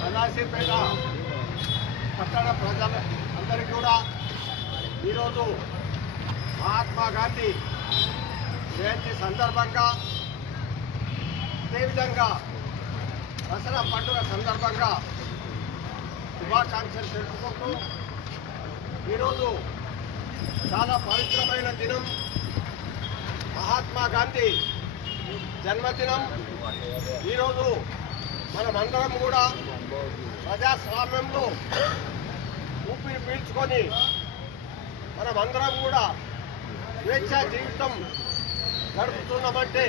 మల్లాసిపేట పట్టణ ప్రజలందరికీ కూడా ఈరోజు మహాత్మా గాంధీ జయంతి సందర్భంగా అదేవిధంగా దసరా పండుగ సందర్భంగా శుభాకాంక్షలు తెలుపుకుంటూ ఈరోజు చాలా పవిత్రమైన దినం, మహాత్మా గాంధీ జన్మదినం. ఈరోజు మనమందరం కూడా ప్రజాస్వామ్యంలో ఊపిరి పీల్చుకొని మనమందరం కూడా స్వేచ్ఛా జీవితం గడుపుతున్నామంటే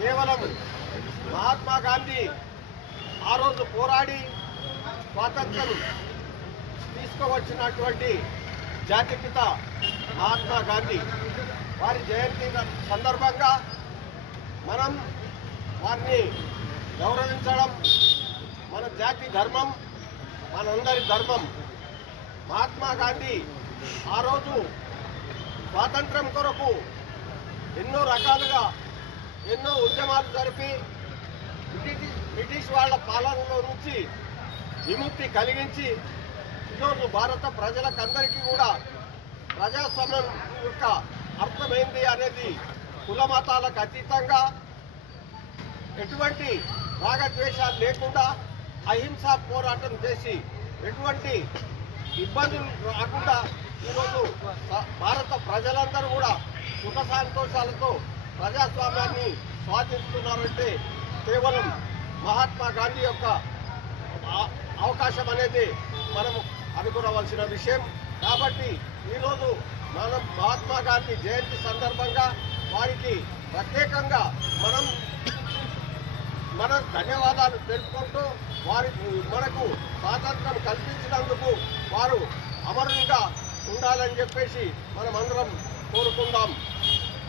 కేవలం మహాత్మా గాంధీ ఆ రోజు పోరాడి స్వాతంత్రం తీసుకువచ్చినటువంటి జాతిపిత మహాత్మా గాంధీ వారి జయంతి సందర్భంగా మనం వారిని గౌరవించడం మన జాతి ధర్మం, మనందరి ధర్మం. మహాత్మా గాంధీ ఆ రోజు స్వాతంత్రం కొరకు ఎన్నో రకాలుగా ఎన్నో ఉద్యమాలు జరిపి బ్రిటిష్ వాళ్ళ పాలనలో నుంచి విముక్తి కలిగించి ఈరోజు భారత ప్రజలకందరికీ కూడా ప్రజాస్వామ్యం యొక్క అర్థమైంది అనేది కుల మతాలకు అతీతంగా ఎటువంటి రాగద్వేషాలు లేకుండా అహింసా పోరాటం చేసి ఎటువంటి ఇబ్బందులు రాకుండా ఈరోజు భారత ప్రజలందరూ కూడా సుఖ సంతోషాలతో ప్రజాస్వామ్యాన్ని స్వాధిస్తున్నారంటే కేవలం మహాత్మా గాంధీ యొక్క అవకాశం అనేది మనం అనుకోవలసిన విషయం. కాబట్టి ఈరోజు మనం మహాత్మా గాంధీ జయంతి సందర్భంగా వారికి ప్రత్యేకంగా మన ధన్యవాదాలు తెలుపుకుంటూ మనకు స్వాతంత్రం కల్పించినందుకు వారు అమరులుగా ఉండాలని చెప్పేసి మనమందరం కోరుకుందాం.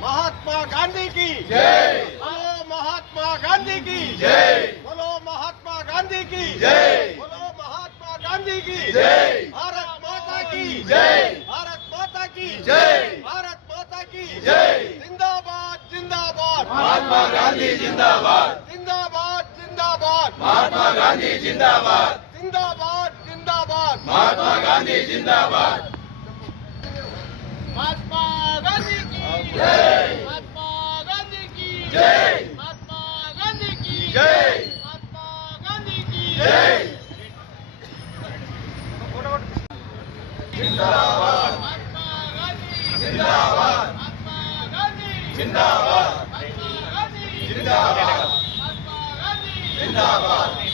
మహాత్మా గాంధీకి జై, బోలో మహాత్మా గాంధీకి జై, బోలో మహాత్మా గాంధీకి జై, బోలో మహాత్మా గాంధీకి జై, భారత్ మాతాకి జై, భారత్ మాతాకి జై, భారత్ మాతాకి జై. జిందాబాద్ జిందాబాద్ మహాత్మా గాంధీ జిందాబాద్, జిందాబాద్ జిందాబాద్ మహాత్మా గాంధీ జిందాబాద్, జిందాబాద్ జిందాబాద్ మహాత్మా గాంధీ జిందాబాద్. మహాత్మా గాంధీకి జై, మహాత్మా గాంధీకి జై, మహాత్మా గాంధీకి జై, మహాత్మా గాంధీకి జై. జిందాబాద్, మహాత్మా గాంధీ జిందాబాద్, మహాత్మా గాంధీ జిందాబాద్, మహాత్మా గాంధీ జిందాబాద్, మహాత్మా గాంధీ జిందాబాద్.